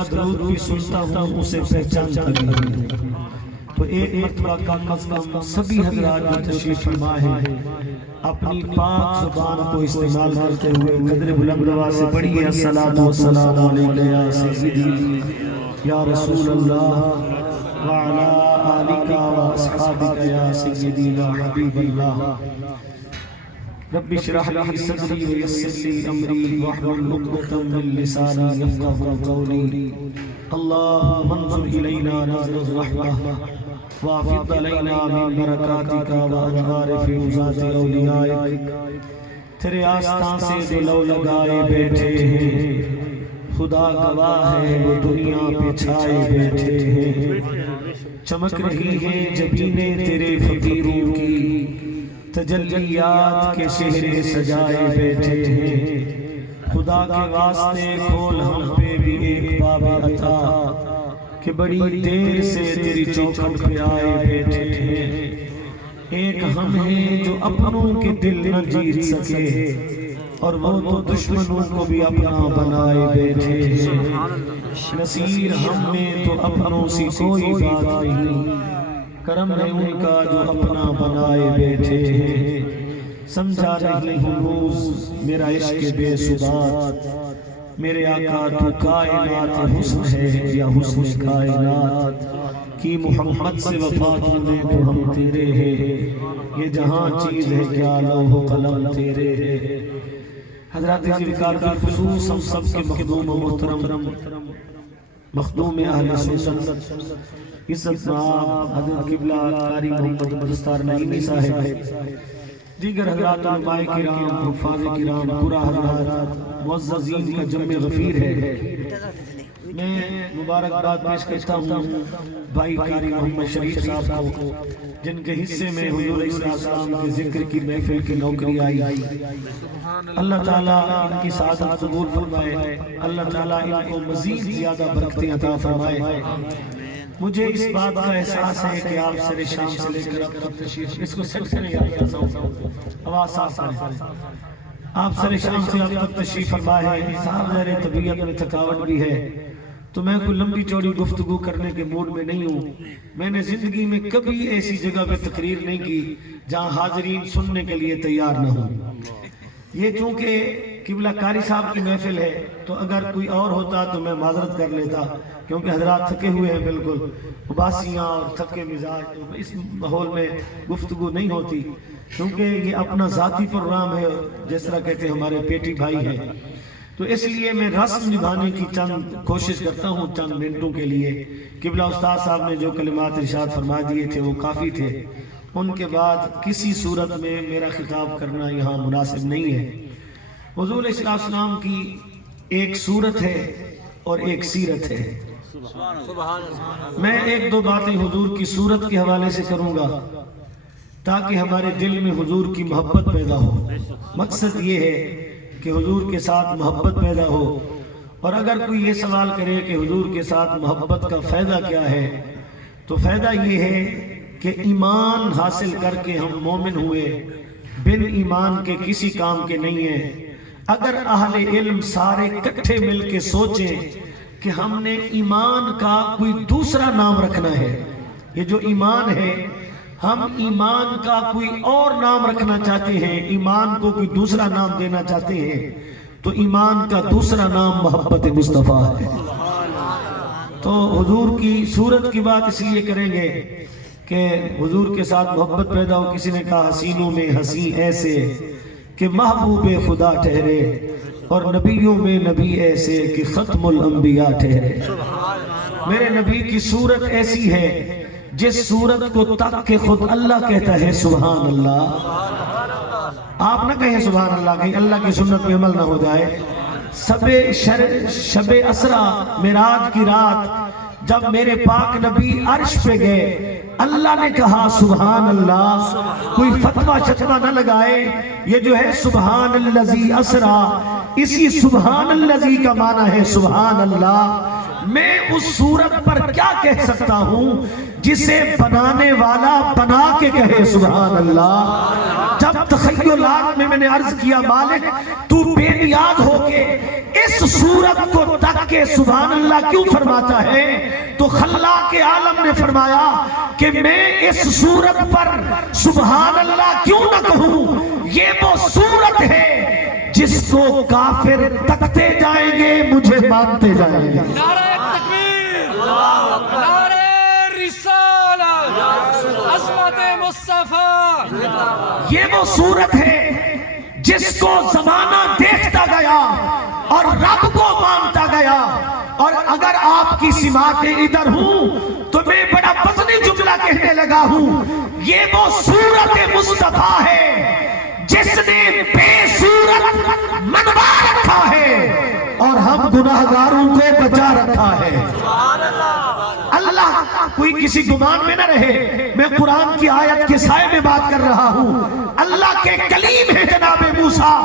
کا درود بھی سنتا ہوں اسے پہچانتا بھی ہوں۔ تو ایک مرتبہ کم از کم سبھی حضرات جو تشریف فرما ہیں اپنی پاک زبان کو استعمال کرتے ہوئے قدر بلند آواز سے پڑھیے الصلاۃ والسلام علیک یا سیدی یا رسول اللہ وعلی آلک واصحابک یا سیدی یا حبیب اللہ۔ رب اشرح لي صدري ويسر لي امري واحلل عقدة من لساني يفقهوا قولي اللهم انظر الينا نظر الرحمة وافض علينا من بركاتك وانوار فیوزات اولیائک۔ تیرے آستان سے جو لو لگائے بیٹھے ہیں خدا گواہ ہے وہ دنیا پہ چھائے بیٹھے ہیں، چمک رہی ہے جبینیں تیرے فقیروں کی، تجلیات کے شہرے سجائے بیٹھے ہیں۔ خدا کے واسطے کھول ہم پہ بھی ایک باب عطا کہ بڑی دیر سے تیری چوکھٹ پہ آئے بیٹھے ہیں۔ ایک ہم ہیں جو اپنوں کے دل نہ جیت سکے اور وہ تو دشمنوں کو بھی اپنا بنائے بیٹھے ہیں۔ نصیر ہم میں تو اپنوں سی کوئی بات نہیں، کرم ہے ان کا جو اپنا بنائے بیٹھے ہیں۔ سمجھا نہیں ہوں روز میرا عشق بے ثبات، میرے آقا تو کائنات حسن ہے یا حسن کائنات کی محمد سے وفا تم نے تو ہم تیرے ہیں، یہ جہاں چیز ہے کیا لوح و قلم تیرے ہیں۔ حضرات ذکر کا خصوص ہم سب کے مخدوم و محترم مخدوم اہل سنت عزت نام حضرت قبلہ قاری محمد مدستار نعیمی صاحب، دیگر حضرات علماء کرام حفاظ کرام پورا حضرات معززین کا جمع غفیر ہے۔ میں مبارکباد پیش کرتا ہوں بھائی قاری محمد شریف صاحب کو جن کے حصے میں حضور علیہ السلام کے ذکر کی محفل کی نوکری آئی۔ اللہ تعالیٰ ان کی سعادت قبول فرمائے، اللہ تعالیٰ ان کو مزید زیادہ برکتیں عطا فرمائے۔ مجھے اس بات کا احساس ہے کہ آپ سر شام سے لے کر اب تک تشریف اس کو سیٹ کریں یا آواز صاف کریں، آپ سر شام سے اب تک تشریف فرما ہے۔ صاحب ظاہر طبیعت میں تھکاوٹ بھی ہے تو میں کوئی لمبی چوڑی گفتگو کرنے کے موڈ میں نہیں ہوں۔ میں نے زندگی میں کبھی ایسی جگہ پہ تقریر نہیں کی جہاں حاضرین سننے کے لیے تیار نہ ہوں۔ یہ چونکہ قبلہ قاری صاحب کی محفل ہے تو اگر کوئی اور ہوتا تو میں معذرت کر لیتا، کیونکہ حضرات تھکے ہوئے ہیں، بالکل اباسیاں اور تھکے مزاج، تو اس ماحول میں گفتگو نہیں ہوتی، کیونکہ یہ اپنا ذاتی پروگرام ہے، جس طرح کہتے ہیں ہمارے پیٹی بھائی ہیں، تو اس لیے میں رسم نبھانے کی چند کوشش کرتا ہوں چند منٹوں کے لیے۔ قبلہ استاد صاحب نے جو کلمات ارشاد فرما دیے تھے وہ کافی تھے، ان کے بعد کسی صورت میں میرا خطاب کرنا یہاں مناسب نہیں ہے۔ حضور علیہ السلام کی ایک صورت ہے اور ایک سیرت ہے۔ میں ایک دو باتیں حضور کی صورت کے حوالے سے کروں گا تاکہ ہمارے دل میں حضور کی محبت پیدا ہو۔ مقصد یہ ہے کہ حضور کے ساتھ محبت پیدا ہو، اور اگر کوئی یہ سوال کرے کہ حضور کے ساتھ محبت کا فائدہ کیا ہے تو فائدہ یہ ہے کہ ایمان حاصل کر کے ہم مومن ہوئے، بن ایمان کے کسی کام کے نہیں ہیں۔ اگر اہل علم سارے اکٹھے مل کے سوچیں کہ ہم نے ایمان کا کوئی دوسرا نام رکھنا ہے، یہ جو ایمان ہے ہم ایمان کا کوئی اور نام رکھنا چاہتے ہیں، ایمان کو کوئی دوسرا نام دینا چاہتے ہیں، تو ایمان کا دوسرا نام محبت مصطفیٰ ہے۔ تو حضور کی صورت کی بات اس لیے کریں گے کہ حضور کے ساتھ محبت پیدا ہو۔ کسی نے کہا حسینوں میں حسین ایسے کہ محبوب خدا ٹھہرے، اور نبیوں میں نبی ایسے کہ ختم الانبیاء ٹھہرے۔ میرے نبی کی صورت ایسی ہے جس صورت کو تک کہ خود اللہ کہتا ہے سبحان اللہ۔ آپ نہ کہیں سبحان اللہ، کہیں اللہ کی سنت میں عمل نہ ہو جائے۔ شب اسرا معراج کی رات جب میرے پاک نبی عرش پہ گئے، اللہ نے کہا سبحان اللہ، کوئی فتوہ شتوہ نہ لگائے۔ یہ جو ہے سبحان الذی اسرا، اسی سبحان الذی کا معنی ہے سبحان اللہ۔ میں اس صورت پر کیا کہہ سکتا ہوں جسے بنانے والا بنا کے کہے سبحان اللہ. جب تخیلات میں نے عرض کیا مالک تو بے نیاز ہو کے اس صورت کو تک کے سبحان اللہ کیوں فرماتا ہے، تو خلاق عالم نے فرمایا کہ میں اس صورت پر سبحان اللہ کیوں نہ کہوں، یہ وہ صورت ہے جس کو کافر تکتے جائیں گے مجھے مانتے جائیں گے. نعرہ تکبیر، نعرہ رسالہ، عظمت مصطفیٰ. یہ وہ صورت ہے جس کو زمانہ دیکھتا گیا اور رب کو مانتا گیا. اور اگر آپ کی سماعتیں ادھر ہوں تو میں بڑا وزنی جملہ کہنے لگا ہوں، یہ وہ صورت مصطفیٰ ہے جس نے بے صورت منوا رکھا ہے اور ہم گناہگاروں کو بچا رکھا ہے. اللہ کوئی کسی گمان میں نہ رہے، میں قرآن کی آیت کے سائے میں بات کر رہا ہوں. اللہ کے کلیم ہے جناب موسیٰ،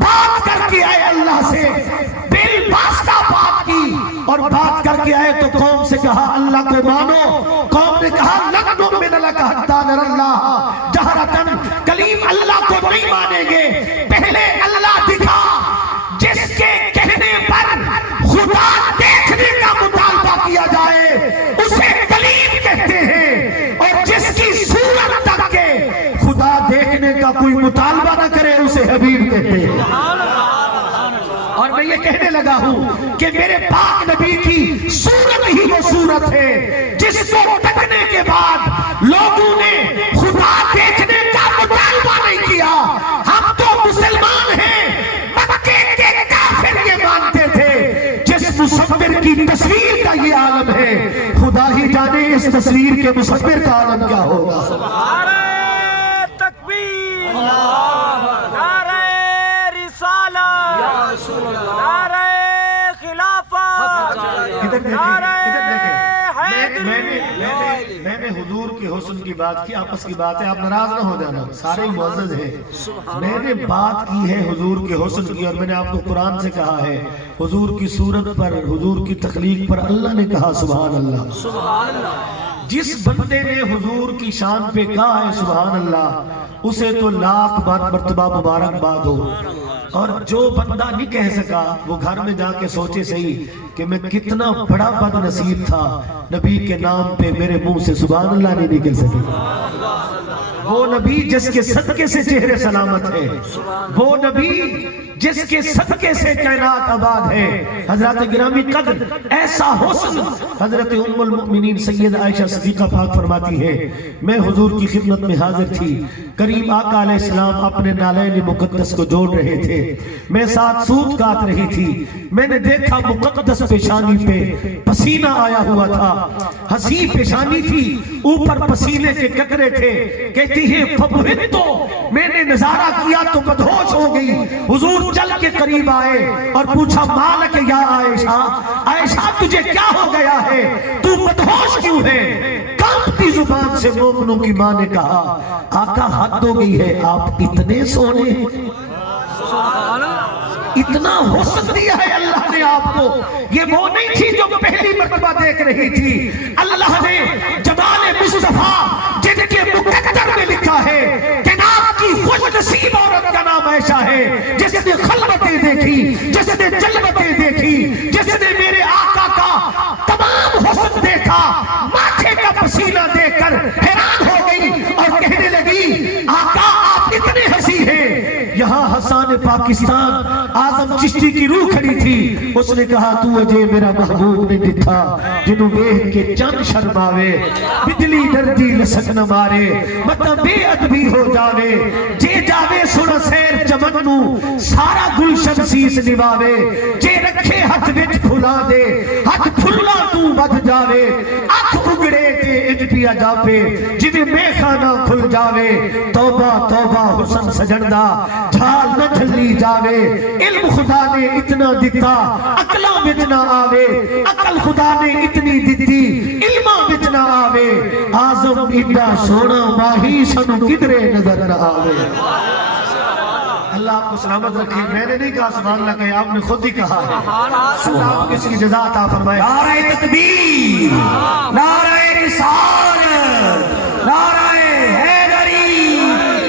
بات کر کے آئے اللہ سے، بالواسطہ بات کی اور بات کر کے آئے تو قوم سے کہا اللہ کو مانو. قوم نے کہا لن نؤمن لک حتی نری اللہ جہرۃ، کلیم اللہ کو نہیں مانیں گے، پہلے اللہ دکھا جس کے کہنے پر خدا دیکھنے کا مطالبہ کیا جائے اسے کلیم کہتے ہیں، اور جس کی صورت تک کے خدا دیکھنے کا کوئی مطالبہ نہ کرے اسے حبیب کہتے ہیں. اور میں یہ کہنے لگا ہوں کہ میرے پاک نبی کی صورت ہی وہ صورت ہے جس کو تکنے کے بعد لوگوں نے خدا دیکھنے کا مطالبہ نہیں کیا. ہم تو مسلمان ہیں، مکے کے کافر یہ مانتے تھے جس مصور کی تصویر کا یہ عالم ہے، خدا ہی جانے اس تصویر کے مصور کا عالم کیا ہوگا. نعرہ تکبیر، نعرہ رسالہ، نعرہ خلافت، نعرہ میں نے حضور کے حسن کی بات کی، آپس کی بات ہے، آپ ناراض نہ ہو جانا، سارے معزز ہیں. میں نے بات کی ہے حضور کے حسن کی، اور میں نے آپ کو قرآن سے کہا ہے حضور کی صورت پر، حضور کی تخلیق پر اللہ نے کہا سبحان اللہ. سبحان اللہ. جس بندے نے حضور کی شان پہ کہا ہے سبحان اللہ، اسے تو لاکھ بار مرتبہ مبارکباد ہو. اور جو بندہ نہیں کہہ سکا وہ گھر میں جا کے سوچے صحیح کہ میں کتنا بڑا بد نصیب تھا، نبی کے نام پہ میرے منہ سے سبحان اللہ نہیں نکل سکی. وہ نبی جس کے صدقے سے چہرے سلامت ہے، وہ نبی جس کے صدقے سے کائنات آباد ہے. حضرات گرامی قدر ایسا حسن حضرت ام المؤمنین سید عائشہ صدیقہ پاک فرماتی ہے، میں حضور کی خدمت میں حاضر تھی، کریم آقا علیہ السلام اپنے نالین مقدس کو جوڑ رہے تھے، میں ساتھ سوت کاٹ رہی تھی، میں نے دیکھا مقدس پیشانی پہ پسینہ آیا ہوا تھا، حسین پیشانی تھی، اوپر پسینے کے قطرے تھے. کہتی ہے فبہتو، میں نے نظارہ کیا تو مدہوش ہو گئی. حضور چل کے قریب آئے اور پوچھا مالک یا عائشہ، عائشہ تجھے کیا ہو گیا ہے، تو مدہوش کیوں ہے؟ کانپتی زبان سے مومنوں کی ماں نے کہا آقا حد ہو گئی ہے، آپ اتنے سونے ہیں، اتنا حسن دیا ہے اللہ نے آپ کو. یہ وہ نہیں تھی جو پہلی مرتبہ دیکھ رہی تھی، اللہ نے جمال مصطفیٰ جن کے مقدر میں لکھا ہے کہ نام کی خوش نصیب عورت کا نام عائشہ ہے جس نے خلوتیں دیکھی، جس نے جلوتیں دیکھی، جس نے میرے آقا کا تمام حسن دیکھا، ماتھے کا پسینہ دیکھ کر حیران ہو گئی اور کہنے لگی آقا آپ اتنے ہنسی ہیں. یہاں حسان پاکستان آزم چشتی کی روح کھڑی تھی، اس نے کہا تو اجے میرا محبوب نے دکھا جنہوں دیکھ کے چند شرماوے، بجلی دردی لسک نہ مارے، مطلب بے ادبی ہو جاوے، جے جاوے سن سیر چمنو سارا گلشن سیس نواوے، جے رکھے ہاتھ وچ پھلا دے ہاتھ پھلا تو بد جاوے، آنکھ اگڑے تے اج پیا جاوے جویں میں خانہ کھل جاوے. توبہ توبہ حسن سجندہ جھال نہ جھلی جاوے، علم خدا نے اتنا دیتا عقلاں وچ نہ آوے، عقل خدا نے اتنی دیتی علماں وچ نہ آوے. آزم ایڈا سونا ماہی سنو کدرے نظر نہ آوے. اللہ اللہ آپ کو سلامت رکھے. میں نے نہیں کہا سبحان اللہ کہ آپ نے خود ہی کہا ہے. اللہ آپ کو اس کی جزا عطا فرمائے. نعرہ تکبیر، نعرہ رسالت، نعرہ حیدری،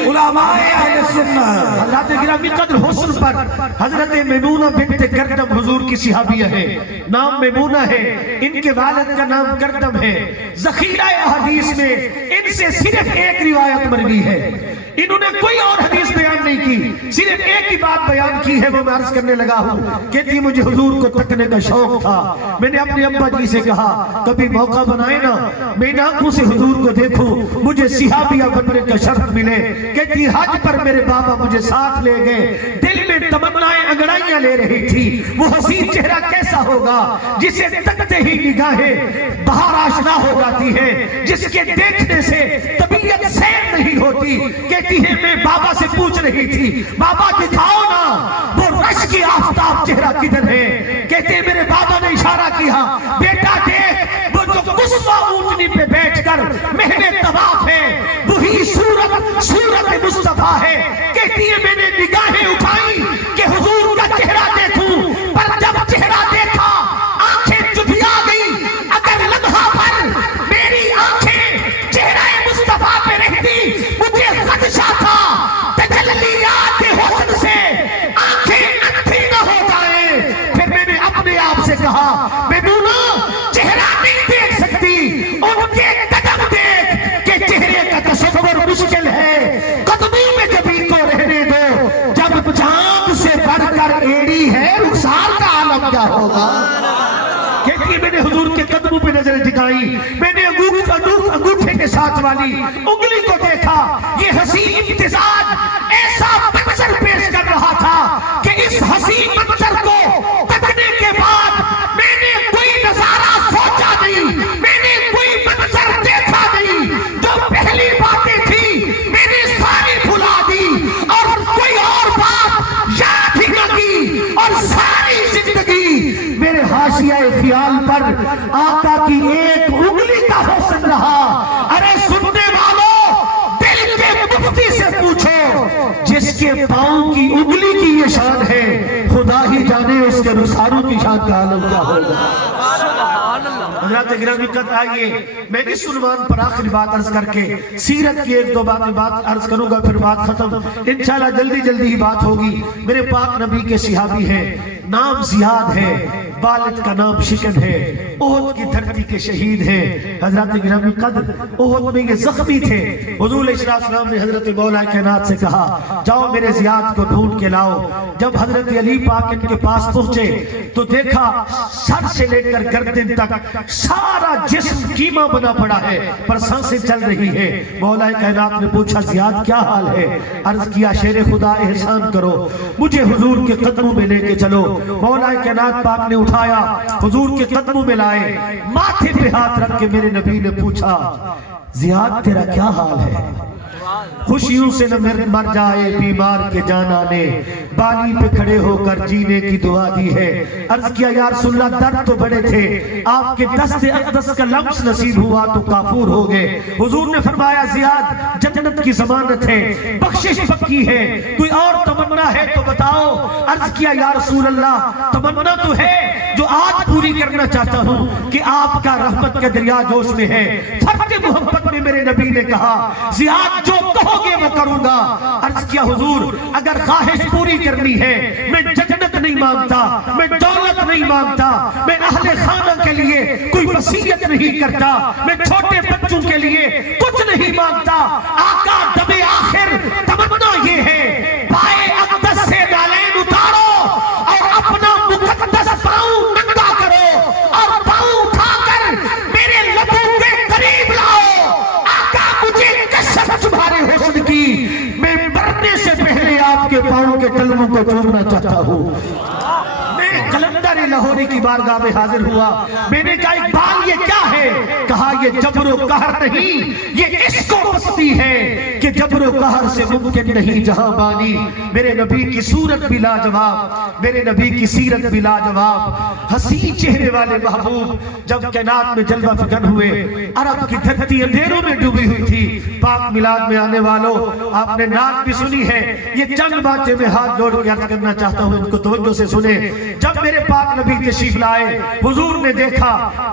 علماء اہل سنت. حضرات گرامی قدر حسن پر حضرت میمونہ بنت گردم حضور کی صحابیہ ہے. نام میمونہ ہے، ان کے والد کا نام گردم ہے. ذخیرہ احادیث میں ان سے صرف ایک روایت مروی ہے. انہوں نے کوئی اور حدیث بیان نہیں کی، صرف ایک ہی بات بیان کی ہے، وہ میں عرض کرنے لگا ہوں. کہتی مجھے حضور کو تکنے کا شوق تھا. میں نے اپنے ابا جی سے کہا کبھی موقع بنائے نا میں ان آنکھوں سے حضور کو دیکھوں، مجھے صحابیہ بننے کا شرف ملے. کہتی حج پر میرے بابا مجھے ساتھ لے گئے. دل میں تمنائیں انگڑائیاں لے رہی تھی. وہ حسین چہرہ کیسا ہوگا جسے تکتے ہی نگاہیں بہار آشنا ہو جاتی ہے، جس کے دیکھنے سے طبیعت سیر نہیں ہوتی. کہتی ہے میں بابا سے پوچھ رہی تھی بابا دکھاؤ نا وہ رش کی آفتاب چہرہ کدھر ہے. کہتے ہیں میرے بابا نے اشارہ کیا بیٹا دیکھ وہ جو قصوہ اونٹنی پہ بیٹھ کر محل طواف ہے وہی صورت مصطفیٰ ہے. کہتی ہے میں نے نگاہیں اٹھائی کہ حضور کا چہرہ دیکھوں، پر جب چہرہ دیکھا آنکھیں چبھیا گئی. اگر لمحہ پر میری آنکھیں چہرہ مصطفیٰ پہ رہتی مجھے خدشہ تھا تجلیات حسن سے آنکھیں اندھی نہ ہو جائیں. پھر میں نے اپنے آپ سے کہا میمونہ چہرہ نہیں دیکھ سکتی، ان کے قدم دیکھ کہ چہرے کا تصور مشکل ہے. قدموں میں جبھی کو رہنے دو، جب چاند سے بڑھ کر ایڑی ہے رخسار کا عالم کیا ہوگا. کہتی ہے میں نے حضور کے قدموں پہ نظر ٹکائی، میں نے انگوٹھے کے ساتھ والی انگلی کو دیکھا. یہ حسین امتزاج ایسا منظر پیش کر رہا تھا کہ اس حسین منظر کو تکنے کے بعد میں نے کوئی نظارہ سوچا نہیں، میں نے کوئی منظر دیکھا نہیں. جو پہلی باتیں تھی میں نے ساری بھلا دی اور کوئی اور بات یاد ہی نہ کی، اور ساری زندگی میرے حاشیہ خیال پر آقا کی ایک انگلی کا حسن رہا. ارے سننے والوں دل کے مفتی سے پوچھو جس کے پاؤں کی انگلی کی یہ شان ہے خدا ہی جانے اس کے رخساروں کی شان کا عالم کیا ہوگا. حضرات گرامی قدر آئیے میں اس عنوان پر آخری بات عرض کر کے سیرت کی ایک دو بات عرض کروں گا، پھر بات ختم. انشاءاللہ جلدی ہی بات ہوگی. میرے پاک نبی کے صحابی ہیں، نام زیاد ہے، والد کا نام شکن ہے، احد کی دھرتی کے شہید ہیں. حضرات گرامی قدر احد میں یہ زخمی تھے. حضور علیہ السلام نے حضرت مولا کائنات سے کہا جاؤ میرے زیاد کو ڈھونڈ کے لاؤ. جب حضرت علی پاک ان کے پاس پہنچے تو دیکھا سر سے لے کر گردن تک سارا جسم کیما بنا پڑا ہے، پر سانسیں چل رہی ہے. مولا کائنات نے پوچھا زیاد کیا حال ہے؟ عرض کیا شیر خدا احسان کرو مجھے حضور کے قدموں میں لے کے چلو. مولا کائنات پاک نے اٹھایا حضور کے قدموں میں لائے، ماتھے پہ ہاتھ رکھ کے میرے نبی نے پوچھا زیاد تیرا کیا حال ہے؟ خوشیوں سے نہ مر جائے بیمار کے جانا نے، بالی پہ کھڑے ہو کر جینے کی دعا دی ہے. عرض کیا یا رسول اللہ درد تو بڑے تھے، آپ کے دست اقدس کا لمس نصیب ہوا تو کافور ہو گئے. حضور نے فرمایا زیاد جنت کی ضمانت ہے، بخشش پکی ہے، کوئی اور تمنا ہے تو بتاؤ. عرض کیا یا رسول اللہ تمنا تو ہے جو آج پوری کرنا چاہتا ہوں کہ آپ کا رحمت کا دریا جوش میں ہے. فرق محبت میں میرے نبی نے کہا زیاد جو کہو گے وہ کروں گا. عرض کیا حضور اگر خواہش پوری کرنی ہے میں جنت نہیں مانگتا، میں دولت نہیں مانگتا، میں اہل خانہ کے لیے کوئی وصیت نہیں کرتا، میں چھوٹے بچوں کے لیے کچھ نہیں مانگتا. آقا دم آخر تمنا یہ ہے پائے اقدس سے ڈالین اتارو اور اپنا مقدس پاؤں ننگا کرو اور پاؤں اٹھا کر میرے لبوں کے قریب لاؤ. آقا مجھے کشف تمہارے حسن کی، میں مرنے سے پہلے آپ کے پاؤں کے تلووں کو چومنا چاہتا ہوں. میں قلندر لاہوری کی بارگاہ میں حاضر ہوا. میں نے کہا اقبال یہ کیا ہے؟ کہا یہ جبر و قہر نہیں، یہ عشق و مستی ہے کہ جبر و قہر سے ممکن نہیں جہاں بانی. میرے نبی کی صورت بھی لاجواب، میرے نبی کی سیرت بھی لاجواب. حسین چہرے والے محبوب جب کائنات میں جلوہ فکن ہوئے، عرب کی دھرتی اندھیروں میں ڈوبی ہوئی تھی. پاک میلاد میں آنے والوں، آپ نے نعت بھی سنی ہے. یہ چند باتیں میں ہاتھ جوڑ کے عرض کرنا چاہتا ہوں، ان کو توجہ سے سنیں. جب میرے پاک نبی تشریف لائے، حضور نے دیکھا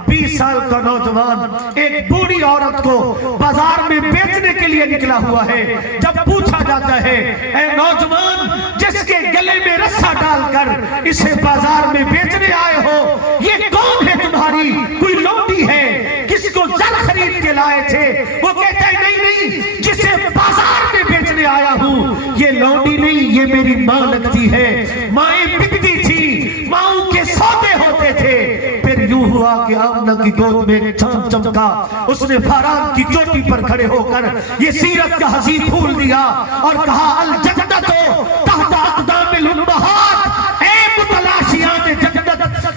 20 سال کا نوجوان ایک بوڑھی عورت کو بازار میں بیچنے کے لیے نکلا ہوا ہے. جب پوچھا جاتا ہے اے نوجوان جس کے گلے میں رسا ڈال کر اسے بازار میں بیچنے آئے ہو، یہ کون ہے تمہاری؟ کوئی لونڈی ہے؟ کس کو زر خرید کے لائے تھے؟ وہ کہتا ہے نہیں، جسے بازار میں بیچنے آیا ہوں یہ لونڈی نہیں، یہ میری ماں لگتی ہے. مائیں بکتی تھی، ماؤں کے سودے ہوتے تھے. پھر یوں ہوا کہ آمنہ کی گود میں چاند چمکا، اس نے فاران کی چوٹی پر کھڑے ہو کر یہ سیرت کا حسین پھول دیا اور کہا الجنت تحت اقدام الامہات. اے متلاشیان جنت،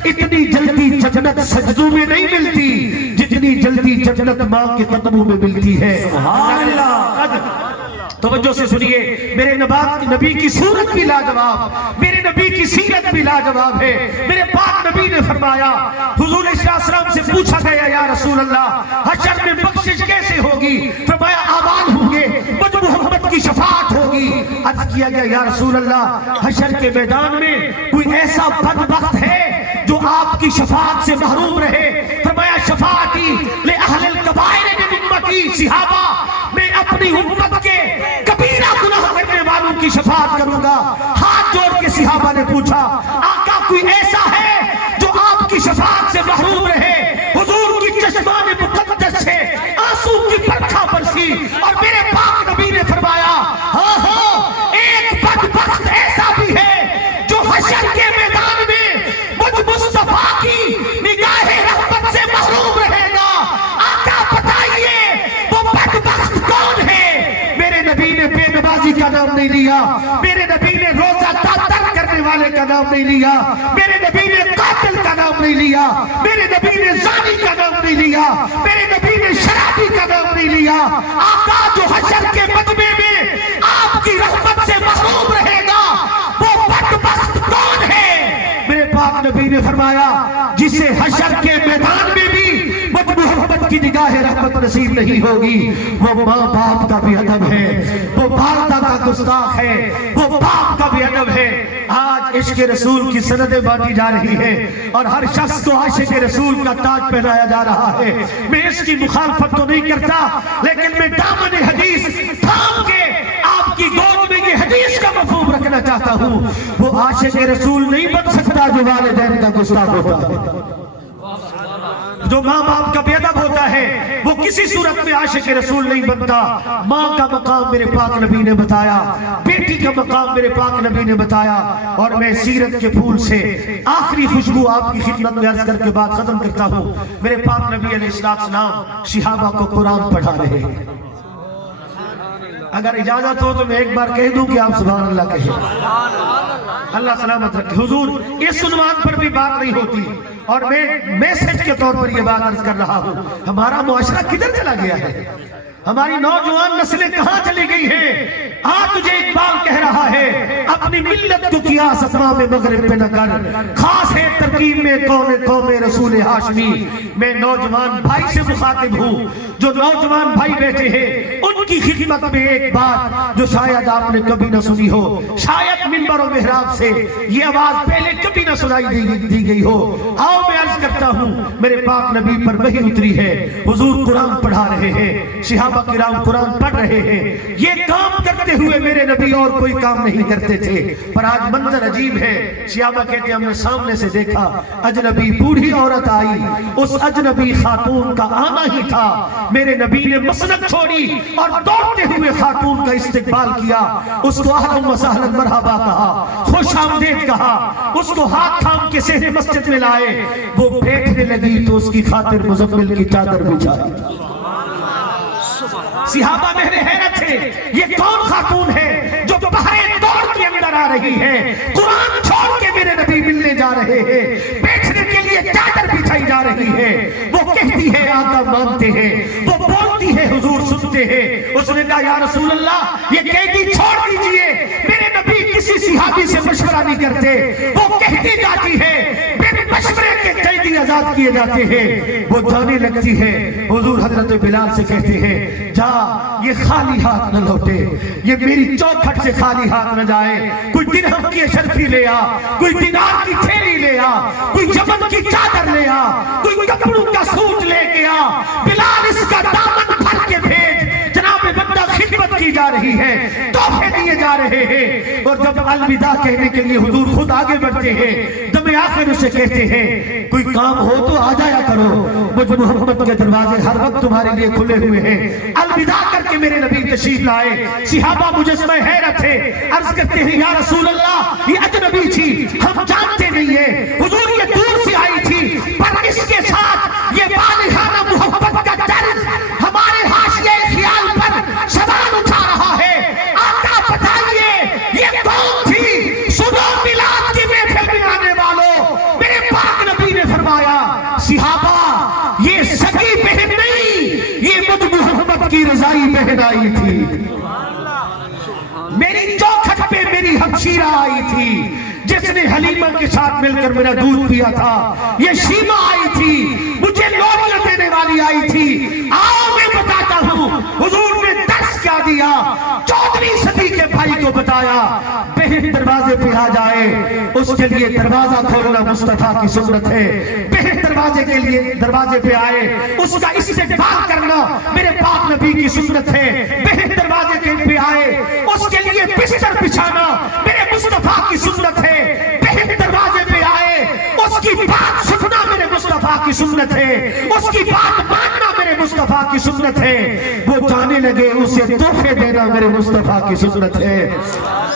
اتنی جلدی جنت سجدوں میں نہیں ملتی جتنی جلدی جنت ماں کے قدموں میں ملتی ہے. سبحان اللہ. توجہ سے سنیے، میرے نبی کی صورت بھی لاجواب، میرے نبی کی سیرت بھی لاجواب ہے. میرے پاک نبی نے فرمایا، حضور علیہ السلام سے پوچھا گیا یا رسول اللہ حشر میں بخشش کیسے ہوگی؟ فرمایا آباد ہوں گے، مجھ محمد کی شفاعت ہوگی. عرض کیا گیا یا رسول اللہ حشر کے میدان میں کوئی ایسا بدبخت ہے جو آپ کی شفاعت سے محروم رہے؟ فرمایا شفاعتی لأہل الکبائر من امتی. صحابہ میں اپنی امت کے کبیرہ گناہ کرنے والوں کی شفاعت کروں گا. ہاتھ جوڑ کے صحابہ نے پوچھا آقا کوئی ایسا ہے جو آپ کی شفاعت سے محروم رہے؟ حضور کی چشمان مقدس سے آنسو کی برکھا برسی اور میرے پاک نبی نے فرمایا ہاں ایک بدبخت ایسا بھی ہے جو حشر کے میدان میں مجھ مصطفیٰ کی نگاہ رحمت سے محروم رہے گا. آقا بتائیے وہ بدبخت کون ہے؟ میرے نبی نے بے نمازی کا نام نہیں لیا، میرے نبی نے روزہ ترک کرنے والے کا نام نہیں لیا، میرے نبی نے قاتل کا نام نہیں لیا، میرے نبی نے زانی کا نام نہیں لیا، میرے نبی نے شرابی کا نام نہیں لیا. آقا جو حشر کے مجمع میں آپ کی رحمت سے محروم رہے گا وہ بدبخت کون ہے؟ میرے پاک نبی نے فرمایا جسے حشر کے میدان میں بھی مجھ محمد کی نگاہ رحمت نصیب نہیں ہوگی، وہ ماں باپ کا بھی ادب ہے، وہ والدہ کا گستاخ ہے، وہ باپ کا بھی ادب ہے. آج عشق رسول کی سندیں بانٹی جا رہی ہے اور ہر شخص کو عاشق رسول کا تاج پہنایا جا رہا ہے. میں اس کی مخالفت تو نہیں کرتا، لیکن میں دامن حدیث تھام کے آپ کی گود میں یہ حدیث کا مفہوم رکھنا چاہتا ہوں. وہ عاشق رسول نہیں بن سکتا جو والدین کا گستاخ ہوتا ہے، جو ماں باپ کا بے ادب ہوتا ہے، وہ کسی صورت میں عاشق رسول نہیں بنتا. ماں کا مقام میرے پاک نبی نے بتایا، بیٹی کا مقام میرے پاک نبی نے بتایا. اور میں سیرت کے پھول سے آخری خوشبو آپ کی خدمت میں عرض کر کے بات ختم کرتا ہوں. میرے پاک نبی علیہ السلام صحابہ کو قرآن پڑھا رہے ہیں. اگر اجازت ہو تو میں ایک بار کہہ دوں کہ آپ سبحان اللہ کہیں. اللہ سلامت رکھے. حضور اس عنوان پر بھی بات نہیں ہوتی اور میں میسج کے طور پر یہ بات عرض کر رہا ہوں. ہمارا معاشرہ کدھر چلا گیا ہے؟ ہماری نوجوان نسلیں کہاں چلی گئی ہیں؟ آج تجھے اقبال کہہ رہا ہے اپنی ملت کو قیاس اسماء میں مغرب پہ نہ کر، خاص ہے ترکیب میں قوم رسول ہاشمی. میں نوجوان بھائی سے مخاطب ہوں، جو نوجوان بھائی بیٹھے ہیں ان کی خدمت میں ایک بات جو شاید آپ نے کبھی نہ سنی ہو، شاید منبر و محراب سے یہ آواز پہلے کبھی نہ سنائی دی گئی ہو. آؤ میں عرض کرتا ہوں، میرے پاک نبی پر وحی اتری ہے، حضور قرآن پڑھا رہے ہیں، صحابہ کرام قرآن پڑھ رہے ہیں. یہ کام کرتے ہوئے میرے نبی اور کوئی کام نہیں کرتے تھے. پر آج منظر عجیب ہے. صحابہ کہتے ہیں ہم نے سامنے سے دیکھا اجنبی بوڑھی عورت آئی، اس اجنبی خاتون کا آنا ہی تھا. میرے نبی نے مسند چھوڑی اور دوڑتے ہوئے خاتون کا استقبال کیا، اس کو اہلا و سہلا مرحبا کہا، خوش آمدید کہا، اس کو ہاتھ تھام کے صحن مسجد میں لائے. وہ بیٹھنے لگی تو اس کی خاطر مزمل کی چادر بچھائی. صحابہ بہرے حیرت تھے، یہ کون خاتون ہے جو بہرے دوڑ کے اندر آ رہی ہے؟ قرآن چھوڑ کے میرے نبی ملنے جا رہے ہیں. لیے چادر بچھائی جا رہی ہے، وہ کہتی ہے آقا مانتے ہیں، وہ بولتی ہے حضور سنتے ہیں۔ اس نے کہا یا رسول اللہ یہ قیدی چھوڑ دیجئے، میرے نبی کسی صحابی سے مشورہ نہیں کرتے، وہ کہتی جاتی ہے بن مشورے کے قیدی آزاد کیے جاتے ہیں۔ وہ جانے لگتی ہے، حضور حضرت بلال سے کہتے ہیں جا یہ خالی ہاتھ نہ لوٹے، یہ میری چوکھٹ سے خالی ہاتھ نہ جائے، کوئی درہم کی اشرفی لے آ، کوئی دینار کی تھیلی لے آ، کوئی یمن کی چادر لے آ، کوئی کپڑوں کا سوٹ لے کے آ، بلال اس کا دامن بھر کے بھیج، جناب بندہ خدمت کی جا رہی ہے، تحفے دیے جا رہے ہیں۔ اور جب الوداع کہنے کے لیے حضور خود آگے بڑھتے ہیں، دم آخر اسے کہتے ہیں کوئی کام ہو تو آ جایا کرو، مجھ محمد کے دروازے ہر وقت تمہارے لیے کھلے ہوئے ہیں۔ الوداع کر کے میرے نبی تشریف لائے، صحابہ مجسمہ حیرت ہے، عرض کرتے ہیں یا رسول اللہ یہ اجنبی تھی، ہم جانتے نہیں ہیں، حضور یہ دور سے آئی تھی، پر اس کے ساتھ یہ بالغانہ محبت کا درد ہمارے حاشیے خیال پر سوال اٹھا رہا ہے۔ آقا بتائیے یہ کون تھی؟ سنو میلاد کی محفل میں آنے والوں، میرے پاک نبی نے فرمایا صحابہ یہ سگی بہن نہیں، یہ مجھ محمد کی رضائی بہن آئی تھی، میری چوکھٹ پہ میری ہمشیرہ آئی تھی، جس نے حلیمہ کے ساتھ مل کر میرا دودھ پیا تھا، یہ شیمہ آئی تھی، مجھے لوریاں دینے والی آئی تھی۔ آؤ میں بتاتا ہوں حضور نے درس کیا دیا، 14ویں صدی کے بھائی کو بتایا بہن دروازے پہ آ جائے اس کے لیے دروازہ کھولنا مصطفیٰ کی سنت ہے، بہن دروازے کے لیے دروازے پہ آئے اس کا استقبال کرنا میرے پاک نبی کی سنت ہے، بہن دروازے کے پہ آئے اس کے لیے بستر بچھانا میرے مصطفیٰ کی سنت ہے، بہن دروازے پہ آئے اس کی بات سننا میرے مصطفیٰ کی سنت ہے، اس کی بات ماننا میرے مصطفیٰ کی سنت ہے۔ وہ جانے لگے اسے تحفے دینا میرے مصطفیٰ کی سنت ہے۔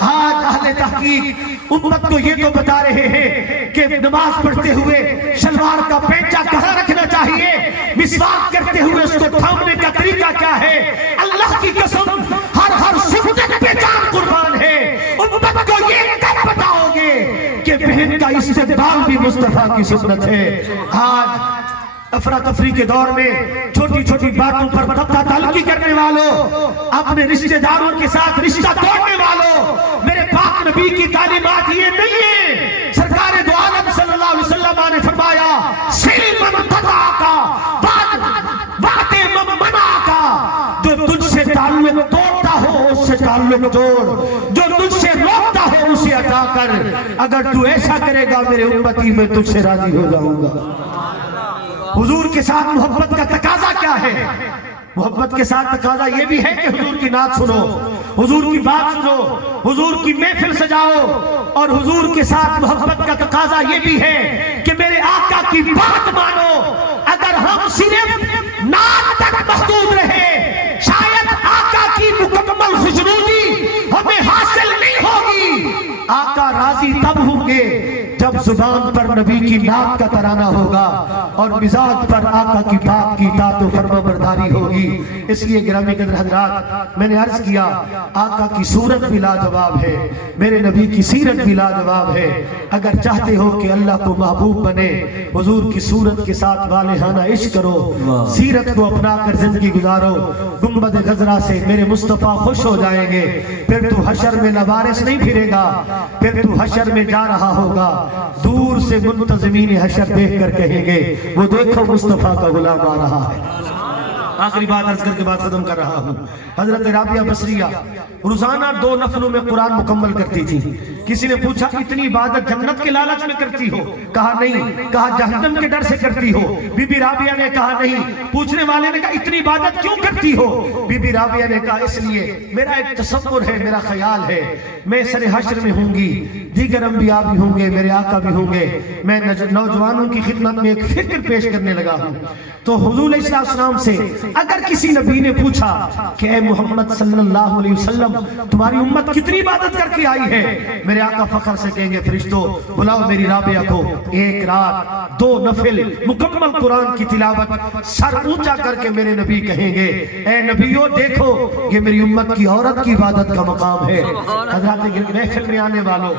آج اہل تحقیق امت کو یہ تو بتا رہے ہیں کہ نماز پڑھتے ہوئے شلوار کا پینچا کہاں رکھنا چاہیے، مسواک کرتے ہوئے اس کو تھامنے کا طریقہ کیا ہے۔ اللہ کی قسم ہر سنت پہ جان قربان ہے۔ امت کو یہ کب بتاؤ گے کہ بہن کا استقبال بھی مصطفیٰ کی سنت ہے۔ آج افراتفری کے دور میں چھوٹی چھوٹی باتوں پر تبدہ تلقی کرنے والوں، اپنے رشتہ داروں کے ساتھ رشتہ توڑنے والوں، میرے پاک نبی کی تعلیمات یہ نہیں ہے۔ سرکار دو عالم صلی اللہ علیہ وسلم نے فرمایا سل من قطعک وعد من منعک، جو تجھ سے تعلق توڑتا ہو اس سے تعلق توڑ، جو تجھ سے روکتا ہو اسے عطا کر، اگر تو ایسا کرے گا میرے امتی میں تجھ سے راضی ہو جاؤں گا۔ حضور کے ساتھ محبت کا تقاضا کیا ہے؟ محبت کے ساتھ تقاضا یہ بھی ہے کہ حضور کی نعت سنو، حضور کی بات سنو، حضور کی محفل سجاؤ، اور حضور کے ساتھ محبت کا تقاضا یہ بھی ہے کہ میرے آقا کی بات مانو۔ اگر ہم صرف نعت تک محدود رہے شاید آقا کی مکمل خوشنودی ہمیں حاصل نہیں ہوگی۔ آقا راضی تب ہوں گے جب زبان پر نبی کی نعت کا ترانہ ہوگا اور مزاج پر آقا کی بات کی اطاعت و فرما برداری ہوگی۔ اس لیے گرامی قدر حضرات میں نے عرض کیا آقا کی صورت بھی لاجواب ہے، میرے نبی کی سیرت بھی لاجواب ہے۔ اگر چاہتے ہو کہ اللہ کو محبوب بنے حضور کی صورت کے ساتھ والہانہ عشق کرو، سیرت کو اپنا کر زندگی گزارو، گنبد خضرا سے میرے مصطفیٰ خوش ہو جائیں گے۔ پھر تو حشر میں لوارث نہیں پھرے گا، پھر تو حشر میں جا رہا ہوگا، دور سے منتظمین حشر دیکھ کر کہیں گے وہ دیکھو مصطفیٰ کا غلام آ رہا ہے۔ آخری بات عرض کر کے بات ختم کر رہا ہوں۔ حضرت رابعہ بصریہ روزانہ 2 نفلوں میں قرآن مکمل کرتی تھی۔ کسی نے پوچھا اتنی عبادت جنت کے لالچ میں کرتی ہو؟ کہا نہیں۔ کہا جہنم کے ڈر سے کرتی ہو؟ بی بی رابعہ نے کہا نہیں۔ پوچھنے والے نے کہا اتنی عبادت کیوں کرتی ہو؟ بی بی رابعہ نے کہا اس لیے میرا ایک تصور ہے، میرا خیال ہے میں سر حشر میں ہوں گی، دیگر انبیاء بھی ہوں گے، میرے آقا بھی ہوں گے، میں نوجوانوں کی خدمت میں ایک فکر پیش کرنے لگا ہوں۔ تو حضور علیہ السلام سے اگر کسی نبی نے پوچھا کہ اے محمد صلی اللہ علیہ وسلم تمہاری امت کتنی عبادت کر کے آئی ہے، میرے آقا فخر سے کہیں گے فرشتوں بلاؤ میری رابعہ کو، ایک رات 2 نفل مکمل قرآن کی تلاوت سر اونچا کر کے میرے نبی کہیں گے اے نبیو دیکھو یہ میری امت کی عورت کی عبادت کا مقام ہے۔ حضرات محفل میں آنے والوں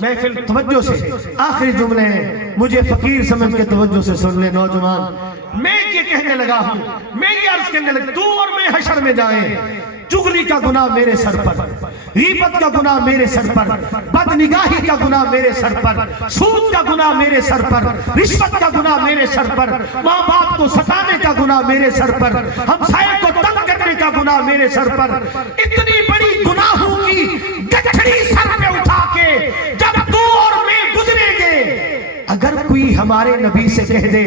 محفل توجہ سے آخری جملے ہیں، مجھے فقیر سمجھ کے توجہ سے سن لے نوجوان. میں یہ کہنے لگا ہوں، میں یہ عرض کرنے لگا، تو اور میں حشر میں جائیں، چغلی کا گناہ میرے سر پر، غیبت کا گناہ میرے سر پر، بد نگاہی کا گناہ میرے سر پر، سود کا گناہ میرے سر پر، رشوت کا گناہ میرے سر پر، ماں باپ کو ستانے کا گناہ میرے سر پر، ہمسائے کو تنگ کرنے کا گناہ میرے سر پر. اتنی بڑی گناہوں کی گٹھڑی سر پہ اٹھا کے جب تو اور میں گزریں گے، اگر کوئی ہمارے نبی سے کہہ دے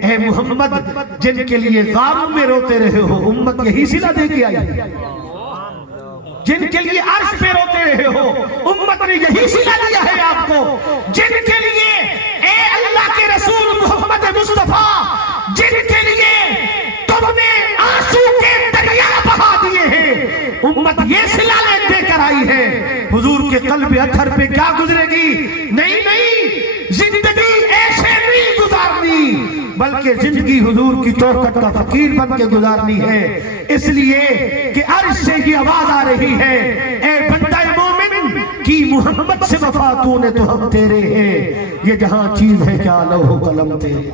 اے محمد جن کے لیے غاروں میں روتے رہے ہو امت یہی صلہ دے کے آئی، جن کے لیے عرش پہ روتے رہے ہو امت نے یہی صلہ دیا ہے آپ کو، جن کے لیے اے اللہ کے رسول محمد مصطفیٰ جن کے لیے تم نے آنسو کے دریا بہا دیے ہیں امت یہ صلہ دے کر آئی ہے. حضور کے قلب اطہر پہ کیا گزرے گی؟ نہیں، زندگی ایسے نہیں گزارنی بلکہ زندگی حضور کی چوکھٹ کا فقیر بن کے گزارنی ہے. اس لیے کہ عرش سے یہ آواز آ رہی ہے اے بندہ مومن کی محمد سے وفا تو نے تو ہم تیرے ہیں، یہ جہاں چیز ہے کیا لوح و قلم تیرے.